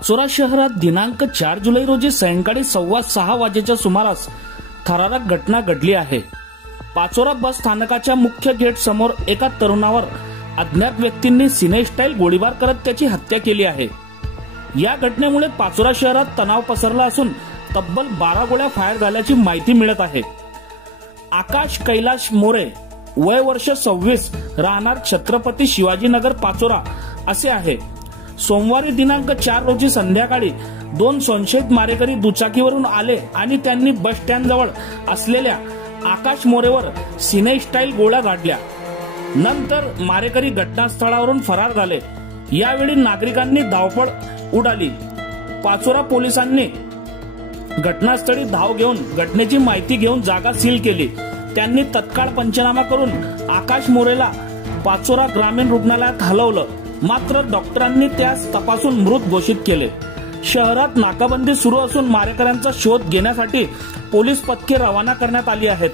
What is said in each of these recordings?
पाचोरा शहरात दिनांक 4 जुलै रोजी सायंकाळी 6:15 वाजेच्या सुमारास थरारक घटना घडली आहे। पाचोरा बस स्थानकाच्या मुख्य गेट समोर एका तरुणावर अज्ञात व्यक्तींनी सिनेस्टाईल गोळीबार करत त्याची हत्या केली आहे। या घटनेमुळे पाचोरा शहरात तणाव पसरला असून तब्बल 12 गोळ्या फायर झाल्याची माहिती मिळत आहे। आकाश कैलाश मोरे, वय वर्ष 26, राहणार छत्रपती शिवाजीनगर पाचोरा असे आहे। सोमवारी दिनांक 4 रोजी संध्याकाळी 2 संशयित मारेकरी दुचाकीवरून आले आणि त्यांनी बस स्टँड जवळ असलेल्या आकाश मोरेवर सिनेस्टाईल गोळ्या झाडल्या। नंतर मारेकरी घटनास्थळावरून फरार झाले। यावेळी नागरिकांनी धावपळ उडाली। पाचोरा पोलिसांनी घटनास्थळी धाव घेऊन घटनेची माहिती घेऊन जागा सील केली। त्यांनी तत्काळ पंचनामा करून आकाश मोरेला पाचोरा ग्रामीण रुग्णालयात हलवलं, मात्र डॉक्टरांनी त्यास तपासून मृत घोषित केले। शहरात नाकाबंदी सुरू असून मारेकऱ्यांचा शोध घेण्यासाठी पोलीस पथके रवाना करण्यात आली आहेत।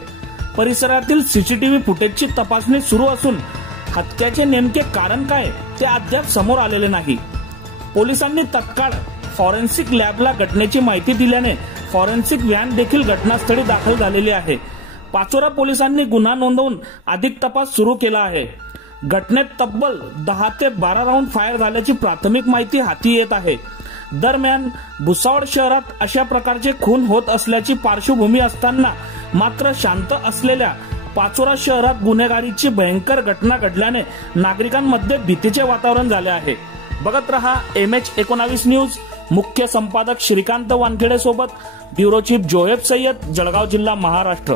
परिसरातील सीसीटीव्ही फुटेजची तपासणी सुरू असून हत्येचे नेमके कारण काय ते अद्याप समोर आलेले नाही। पोलिसांनी तत्काळ फॉरेन्सिक लॅबला घटनेची माहिती दिल्याने फॉरेन्सिक व्हॅन देखील घटनास्थळी दाखल झालेली आहे। पाचोरा पोलिसांनी गुन्हा नोंदवून अधिक तपास सुरू केला आहे। घटनेत तब्बल 10 ते 12 राऊंड फायर झाल्याची प्राथमिक माहिती हाती येत आहे। दरम्यान भुसावळ शहरात अशा प्रकारचे खून होत असल्याची पार्श्वभूमी असताना मात्र शांत असलेल्या पाचोरा शहरात गुन्हेगारीची भयंकर घटना घडल्याने नागरिकांमध्ये भीतीचे वातावरण झाले आहे। बघत रहा MH19 न्यूज। मुख्य संपादक श्रीकांत वानखेडे सोबत ब्युरो चीफ जोहेब सय्यद, जळगाव जिल्हा, महाराष्ट्र।